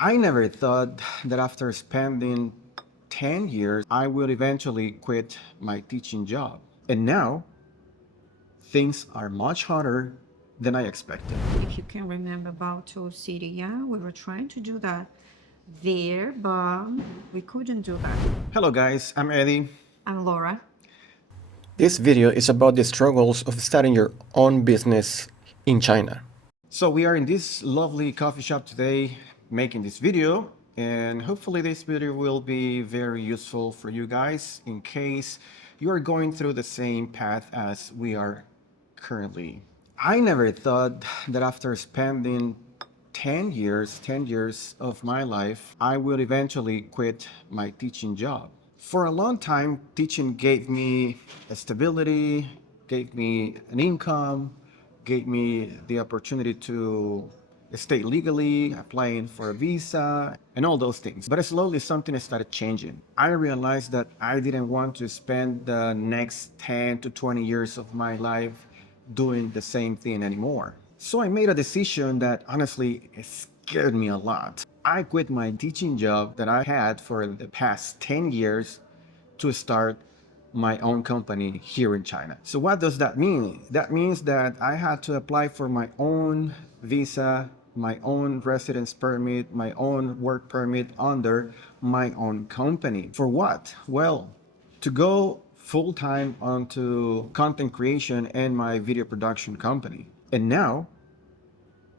I never thought that after spending 10 years, I would eventually quit my teaching job. And now, things are much harder than I expected. If you can remember about Tool City, yeah, we were trying to do that there, but we couldn't do that. Hello guys, I'm Eddie. I'm Laura. This video is about the struggles of starting your own business in China. So we are in this lovely coffee shop today making this video, and hopefully this video will be very useful for you guys in case you are going through the same path as we are currently. I never thought that after spending 10 years of my life, I would eventually quit my teaching job. For a long time, teaching gave me a stability, gave me an income, gave me the opportunity to stay legally, applying for a visa, and all those things. But slowly something started changing. I realized that I didn't want to spend the next 10 to 20 years of my life doing the same thing anymore. So I made a decision that honestly scared me a lot. I quit my teaching job that I had for the past 10 years to start my own company here in China. So what does that mean? That means that I had to apply for my own visa, my own residence permit, my own work permit under my own company. For what? Well, to go full time onto content creation and my video production company. And now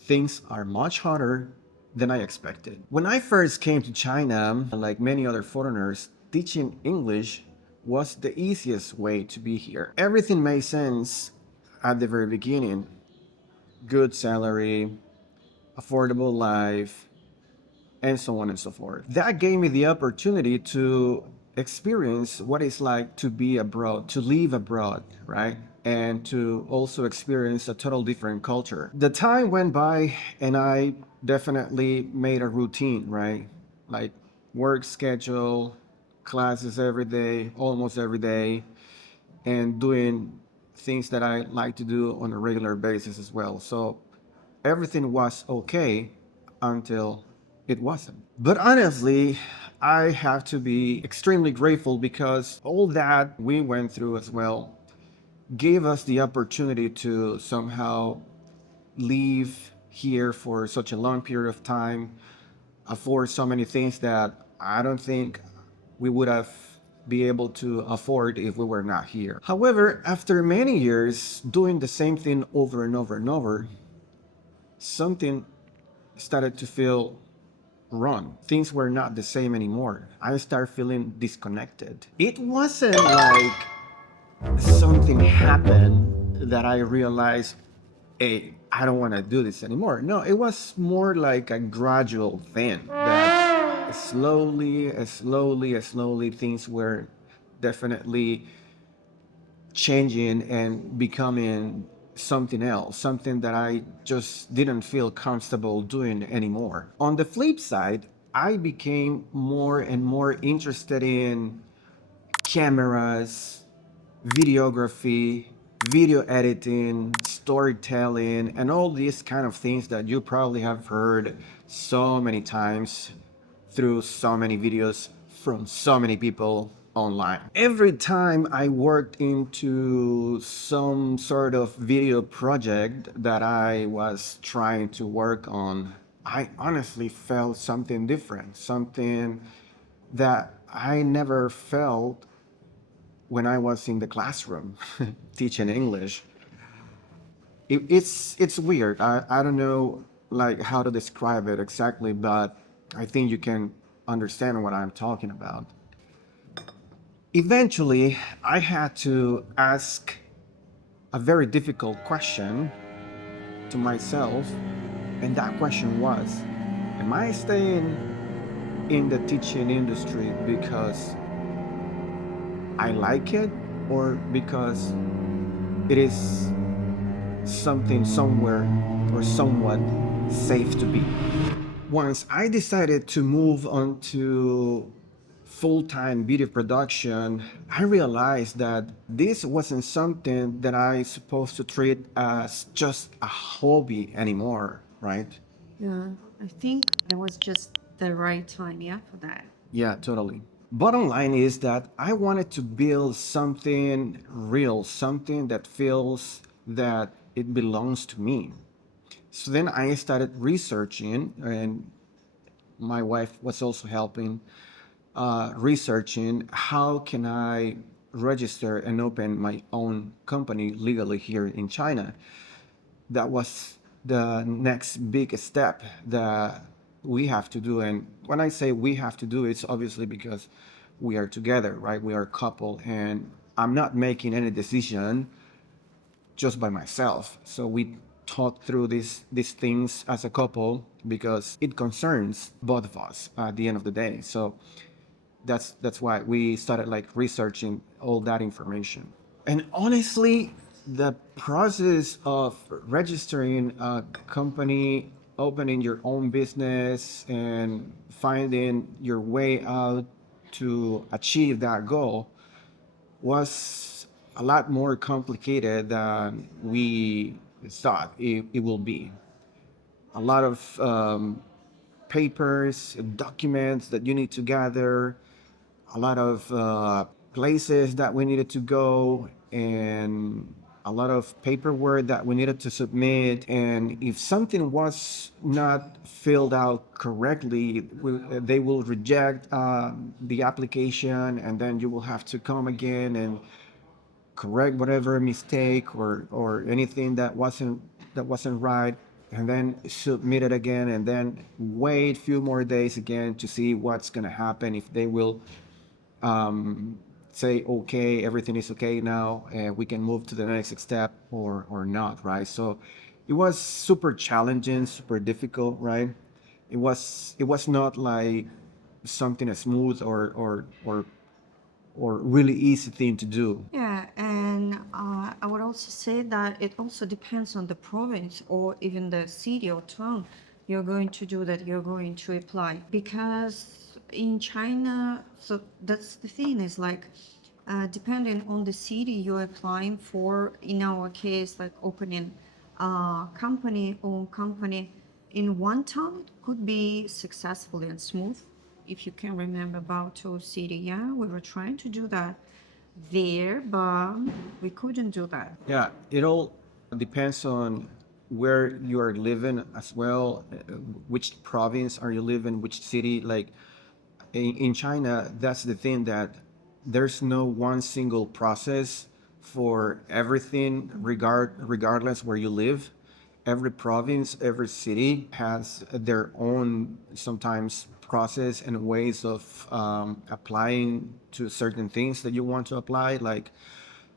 things are much harder than I expected. When I first came to China, like many other foreigners, teaching English was the easiest way to be here. Everything made sense at the very beginning. Good salary, affordable life, and so on and so forth. That gave me the opportunity to experience what it's like to be abroad, to live abroad, right? And to also experience a total different culture. The time went by and I definitely made a routine, right? Like work schedule, classes every day, almost every day, and doing things that I like to do on a regular basis as well. So everything was okay until it wasn't. But honestly, I have to be extremely grateful because all that we went through as well gave us the opportunity to somehow live here for such a long period of time, afford so many things that I don't think we would have be able to afford if we were not here. However, after many years doing the same thing over and over and over, something started to feel wrong. Things were not the same anymore. I started feeling disconnected. It wasn't like something happened that I realized, hey, I don't want to do this anymore. No, it was more like a gradual thing that slowly things were definitely changing and becoming something else, something that I just didn't feel comfortable doing anymore. On the flip side, I became more and more interested in cameras, videography, video editing, storytelling, and all these kind of things that you probably have heard so many times through so many videos from so many people online. Every time I worked into some sort of video project that I was trying to work on, I honestly felt something different, something that I never felt when I was in the classroom teaching English. It's weird. I don't know like how to describe it exactly, but I think you can understand what I'm talking about. Eventually, I had to ask a very difficult question to myself, and that question was, am I staying in the teaching industry because I like it or because it is something somewhere or somewhat safe to be? Once I decided to move on to full-time video production, I realized that this wasn't something that I supposed to treat as just a hobby anymore, right? Yeah. I think that was just the right time, yeah, for that. Yeah, totally. Bottom line is that I wanted to build something real, something that feels that it belongs to me. So then I started researching, and my wife was also helping, researching how can I register and open my own company legally here in China. That was the next big step that we have to do. And when I say we have to do, it's obviously because we are together, right? We are a couple, and I'm not making any decision just by myself. So we talk through these things as a couple because it concerns both of us at the end of the day. So that's why we started like researching all that information. And honestly, the process of registering a company, opening your own business, and finding your way out to achieve that goal was a lot more complicated than we thought it will be. A lot of papers, documents that you need to gather, a lot of places that we needed to go, and a lot of paperwork that we needed to submit. And if something was not filled out correctly, they will reject the application, and then you will have to come again and correct whatever mistake or anything that wasn't right, and then submit it again, and then wait a few more days again to see what's going to happen, if they will say okay, everything is okay now, and we can move to the next step, or not, right? So it was super challenging, super difficult, right? It was not like something as smooth or really easy thing to do. Yeah, and I would also say that it also depends on the province or even the city or town you're going to do that, you're going to apply. Because in China, so that's the thing, is like depending on the city you're applying for, in our case, like opening a company, own company in one town, it could be successful and smooth. If you can remember about our city, yeah, we were trying to do that there, but we couldn't do that. Yeah, it all depends on where you are living as well, which province are you living, which city. Like in China, that's the thing, that there's no one single process for everything, regardless where you live. Every province, every city has their own sometimes process and ways of applying to certain things that you want to apply, like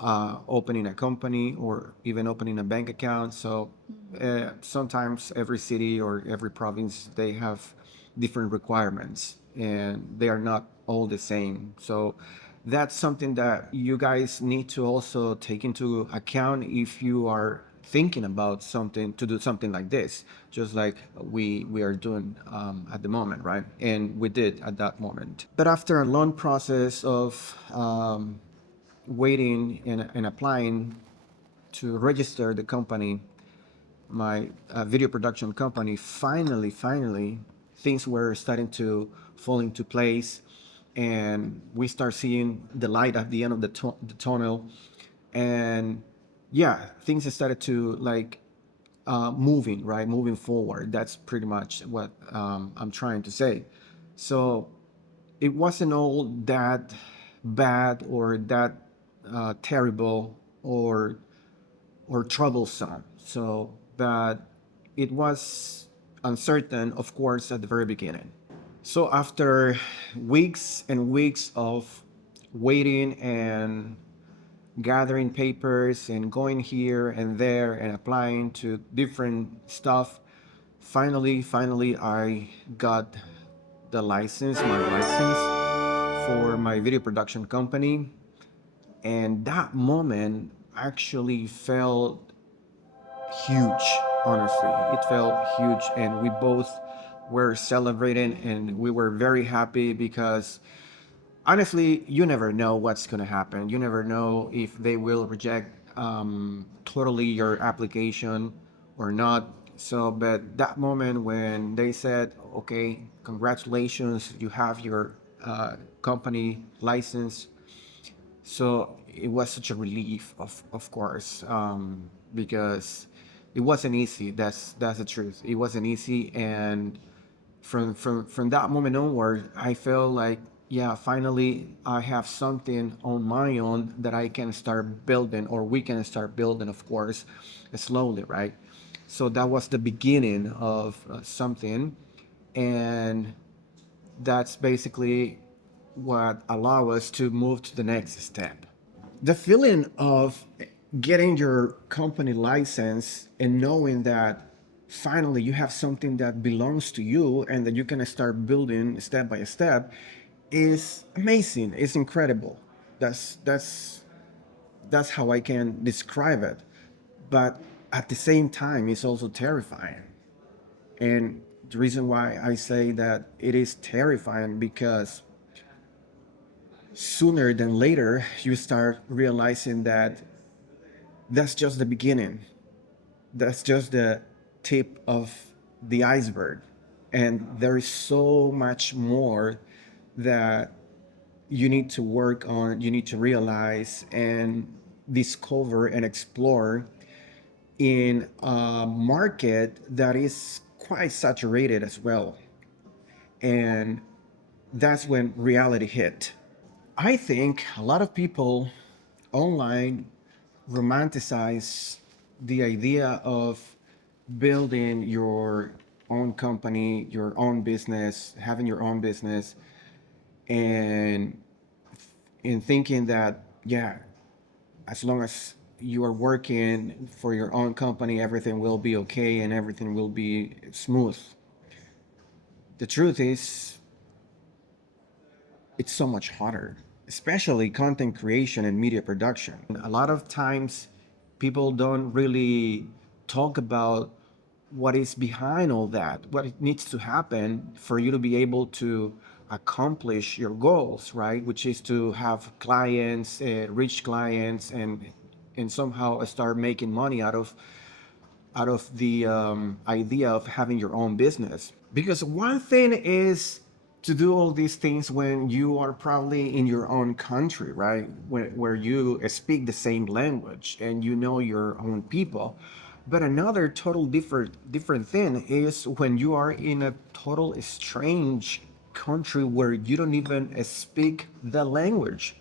opening a company or even opening a bank account. So sometimes every city or every province, they have different requirements, and they are not all the same. So that's something that you guys need to also take into account if you are thinking about something, to do something like this, just like we are doing at the moment, right? And we did at that moment. But after a long process of waiting and applying to register the company, my video production company, finally, things were starting to fall into place, and we start seeing the light at the end of the tunnel. And yeah, things started to like moving, right? Moving forward. That's pretty much what I'm trying to say. So it wasn't all that bad or that terrible or troublesome. So, but it was uncertain, of course, at the very beginning. So after weeks and weeks of waiting and gathering papers and going here and there and applying to different stuff, finally, I got my license for my video production company. And that moment actually felt huge, honestly. It felt huge, and we both were celebrating, and we were very happy because honestly, you never know what's going to happen. You never know if they will reject totally your application or not. So, but that moment when they said, okay, congratulations, you have your company license. So it was such a relief, of course, because it wasn't easy. That's the truth. It wasn't easy, and from that moment onward, I felt like, yeah, finally I have something on my own that I can start building, or we can start building, of course, slowly, right? So that was the beginning of something, and that's basically what allowed us to move to the next step. The feeling of getting your company license and knowing that finally you have something that belongs to you and that you can start building step by step is amazing. It's incredible. That's how I can describe it. But at the same time, it's also terrifying. And the reason why I say that it is terrifying, because sooner than later you start realizing that that's just the beginning. That's just the tip of the iceberg. And there is so much more that you need to work on, you need to realize and discover and explore in a market that is quite saturated as well. And that's when reality hit. I think a lot of people online romanticize the idea of building your own company, your own business, having your own business, and in thinking that, yeah, as long as you are working for your own company, everything will be okay and everything will be smooth. The truth is, it's so much harder, especially content creation and media production. A lot of times, people don't really talk about what is behind all that, what it needs to happen for you to be able to accomplish your goals, right? Which is to have clients, reach clients, and somehow start making money out of the idea of having your own business. Because one thing is to do all these things when you are probably in your own country, right? Where you speak the same language and you know your own people. But another total different thing is when you are in a total strange country where you don't even speak the language.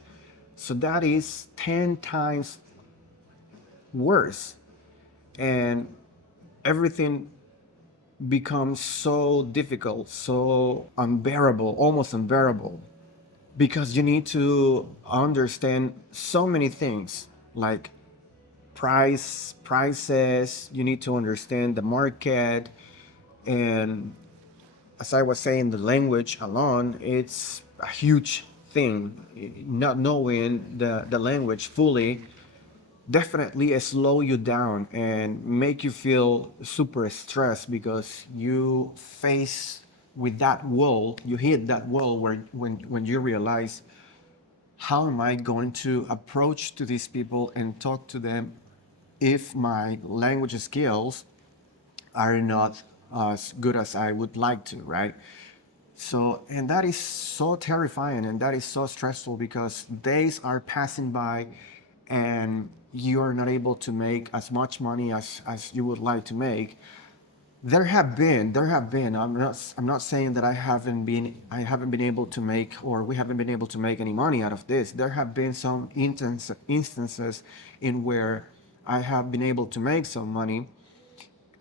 So that is 10 times worse. And everything becomes so difficult, so unbearable, almost unbearable, because you need to understand so many things like prices, you need to understand the market, and as I was saying, the language alone, it's a huge thing. Not knowing the language fully definitely slow you down and make you feel super stressed, because you face with that wall, you hit that wall where when you realize, how am I going to approach to these people and talk to them if my language skills are not as good as I would like to, right? So, and that is so terrifying and that is so stressful, because days are passing by and you're not able to make as much money as you would like to make. There have been, I'm not saying that I haven't been able to make, or we haven't been able to make any money out of this. There have been some instances in where I have been able to make some money,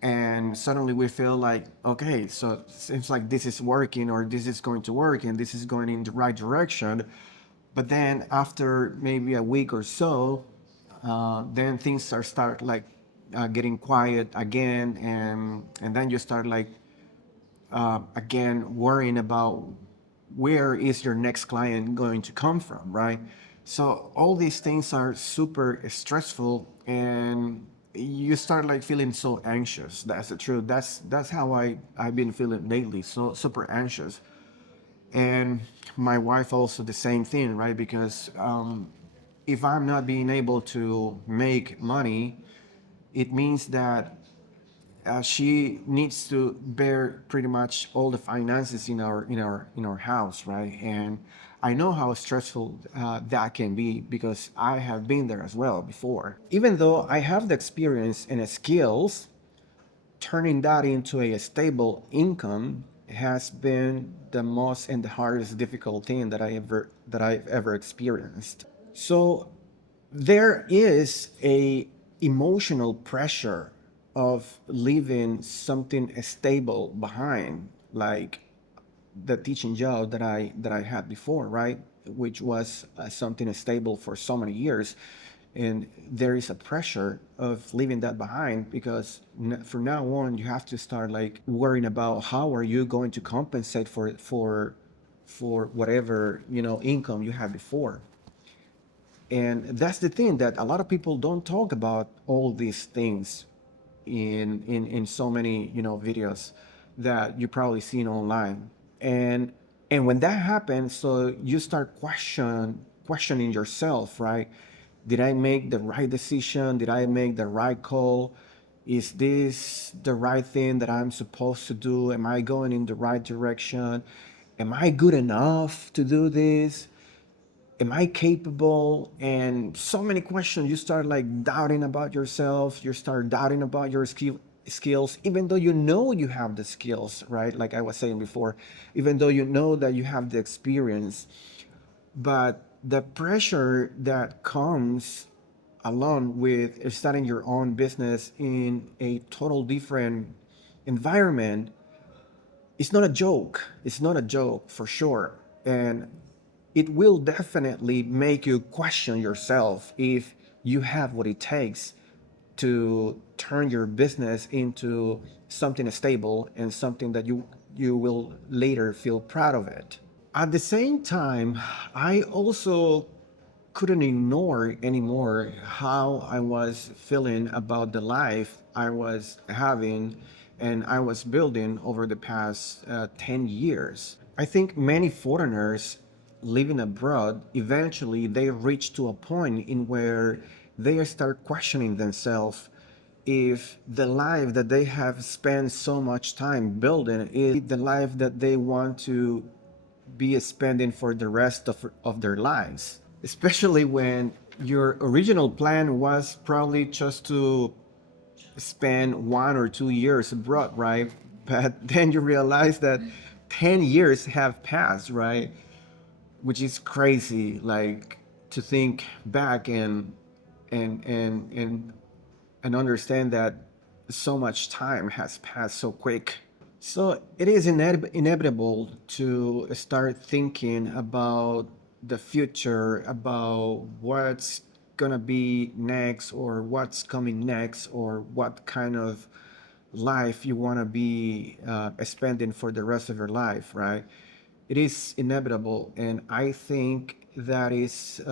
and suddenly we feel like, okay, so it seems like this is working, or this is going to work, and this is going in the right direction. But then after maybe a week or so, then things are start like getting quiet again, and then you start like again worrying about where is your next client going to come from, right? So all these things are super stressful, and you start like feeling so anxious. That's the truth. That's how I've been feeling lately, so super anxious. And my wife also the same thing, right? Because if I'm not being able to make money, it means that she needs to bear pretty much all the finances in our house, right? And I know how stressful that can be because I have been there as well before. Even though I have the experience and the skills, turning that into a stable income has been the most and the hardest difficult thing that I've ever experienced. So there is a emotional pressure of leaving something stable behind, like the teaching job that I had before, right? Which was something stable for so many years, and there is a pressure of leaving that behind because from now on you have to start like worrying about how are you going to compensate for whatever income you had before. And that's the thing that a lot of people don't talk about all these things in so many videos that you probably seen online. And when that happens, so you start questioning yourself, right? Did I make the right decision? Did I make the right call? Is this the right thing that I'm supposed to do? Am I going in the right direction? Am I good enough to do this? Am I capable? And so many questions. You start like doubting about yourself. You start doubting about your skills, even though you know you have the skills, right? Like I was saying before, even though you know that you have the experience, but the pressure that comes along with starting your own business in a total different environment, it's not a joke. It's not a joke for sure. And it will definitely make you question yourself if you have what it takes to turn your business into something stable and something that you will later feel proud of it. At the same time, I also couldn't ignore anymore how I was feeling about the life I was having and I was building over the past 10 years. I think many foreigners living abroad eventually they reach to a point in where they start questioning themselves if the life that they have spent so much time building is the life that they want to be spending for the rest of their lives, especially when your original plan was probably just to spend 1 or 2 years abroad, right? But then you realize that 10 years have passed, right? Which is crazy, like to think back and and understand that so much time has passed so quick. So it is inevitable to start thinking about the future, about what's gonna be next, or what's coming next, or what kind of life you want to be spending for the rest of your life, right? It is inevitable, and I think that is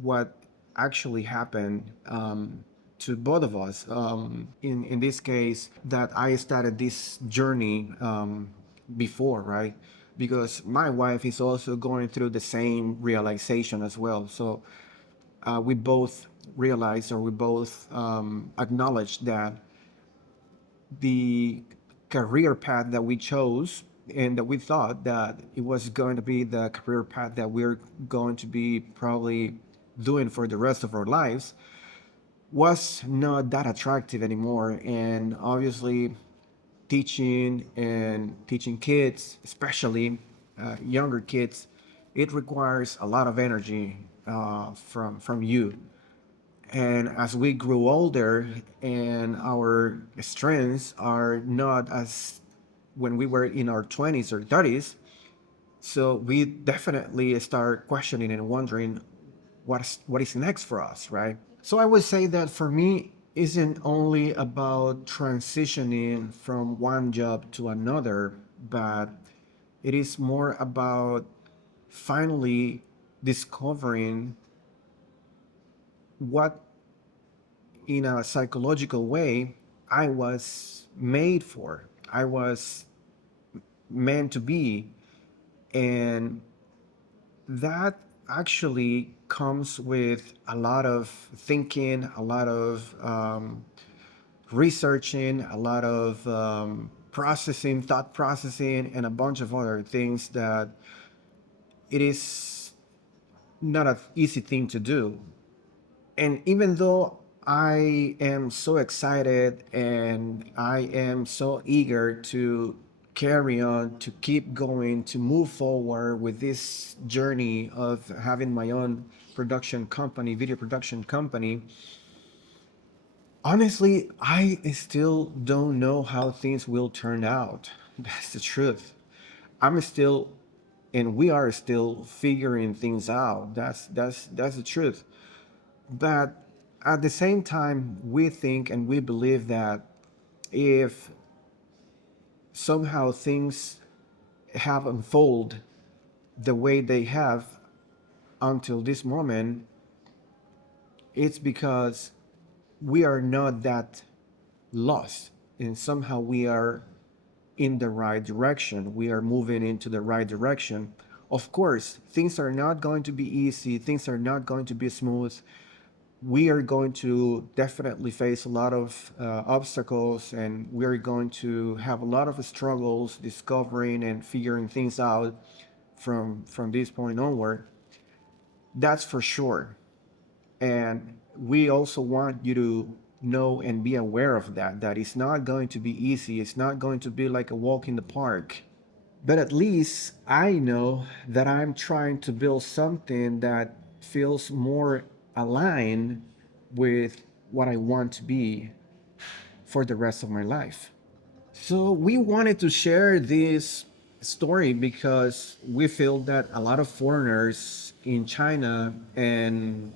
what actually happened to both of us. In this case, that I started this journey before, right? Because my wife is also going through the same realization as well. So we both realized, or we both acknowledged that the career path that we chose and that we thought that it was going to be the career path that we're going to be probably doing for the rest of our lives was not that attractive anymore. And obviously, teaching kids, especially younger kids, it requires a lot of energy from you. And as we grew older and our strengths are not as when we were in our 20s or 30s, so we definitely start questioning and wondering what is next for us, right? So I would say that for me isn't only about transitioning from one job to another, but it is more about finally discovering what in a psychological way I was made for. I was meant to be. And that actually comes with a lot of thinking, a lot of researching, a lot of processing, thought processing, and a bunch of other things that it is not an easy thing to do. And even though I am so excited and I am so eager to carry on, to keep going, to move forward with this journey of having my own production company, video production company, honestly, I still don't know how things will turn out. That's the truth. I'm still, and we are still figuring things out. That's the truth. But at the same time, we think and we believe that if somehow things have unfolded the way they have until this moment, it's because we are not that lost, and somehow we are in the right direction. We are moving into the right direction. Of course, things are not going to be easy, things are not going to be smooth. We are going to definitely face a lot of obstacles, and we are going to have a lot of struggles discovering and figuring things out from this point onward. That's for sure. And we also want you to know and be aware of that, that it's not going to be easy. It's not going to be like a walk in the park. But at least I know that I'm trying to build something that feels more aligned with what I want to be for the rest of my life. So we wanted to share this story because we feel that a lot of foreigners in China and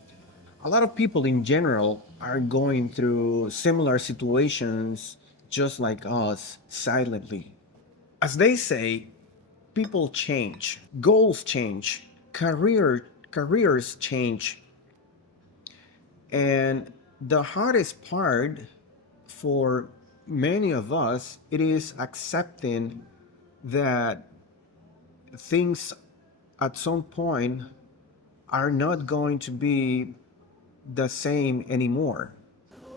a lot of people in general are going through similar situations just like us silently. As they say, people change, goals change, careers change. And the hardest part for many of us, it is accepting that things at some point are not going to be the same anymore.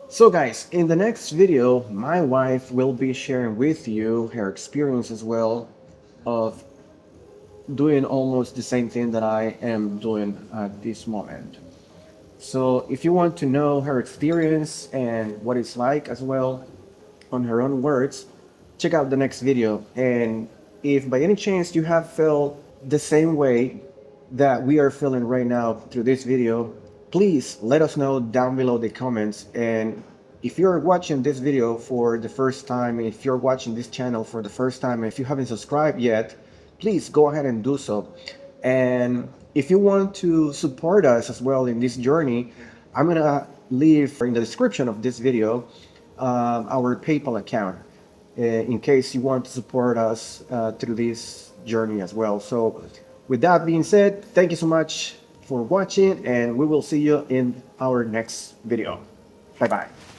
So guys, in the next video, my wife will be sharing with you her experience as well of doing almost the same thing that I am doing at this moment. So if you want to know her experience and what it's like as well on her own words, check out the next video. And if by any chance you have felt the same way that we are feeling right now through this video, please let us know down below the comments. And if you're watching this video for the first time, if you're watching this channel for the first time, if you haven't subscribed yet, please go ahead and do so. And if you want to support us as well in this journey, I'm gonna leave in the description of this video our PayPal account in case you want to support us through this journey as well. So with that being said, thank you so much for watching, and we will see you in our next video. Bye bye.